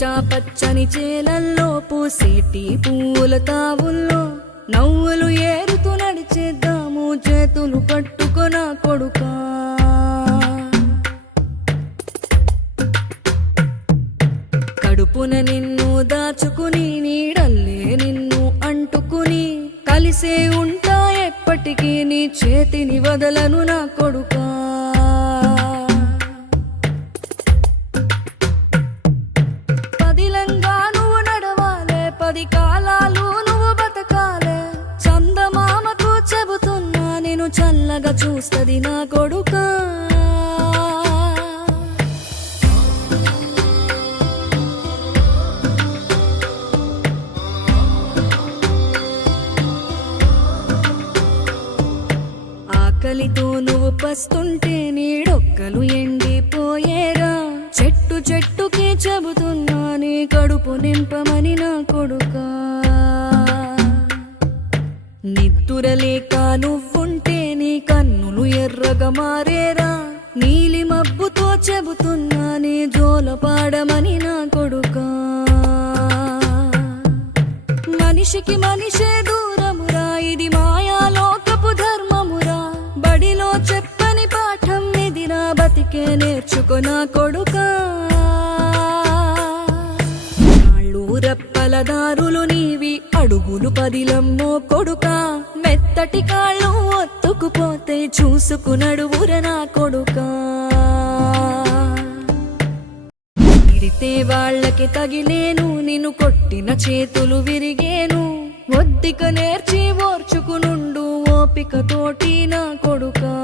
పచ్చా పచ్చని చేలల్లో పూసేటి పూల తావుల్లో నవ్వులు ఏరుతూ నడిచేద్దాము చేతులు పట్టుకొన కొడుకా. కడుపున నిన్ను దాచుకుని నీడల్లే నిన్ను అంటుకుని కలిసే ఉంటా ఎప్పటికీ నీ చేతిని వదలను నా కొడుకా. పదిలంగా నువ్వు నడవాలే, 10 కాలాలు నువ్వు బతకాలే. చందమామకు చెబుతున్నా నేను చల్లగా చూస్తది నా కొడుకా. ఆకలితో నువ్వు పస్తుంటే నీడొక్కలు ఎండిపోయేరా. చెట్టు చెట్టుకి చెబుతున్నా నీ కడుపు నింపమని నా కొడుకా. నిద్దురలేక నువ్వుంటే నీ కన్నులు ఎర్రగా మారేరా. నీలి మబ్బుతో చెబుతున్నా నీ జోల పాడమని నా కొడుకా. మనిషికి మనిషే దూరమురా, ఇది మాయాలోకపు ధర్మమురా. బడిలో చెప్పని పాఠం ఇదిరా, బతికే నేర్చుకొన కొడుకా. కాళ్ళు రెప్పల దారులు నీవి, అడుగులు పదిలమ్మో కొడుకా. మెత్తటి కాళ్ళు ఒత్తుకుపోతే చూసుకునడువుర నా కొడుకా. తిరితే వాళ్ళకి తగిలేను, నిన్ను కొట్టిన చేతులు విరిగేను. ఒద్దిక నేర్చి ఓర్చుకునుండు ఓపిక తోటి నా కొడుకా.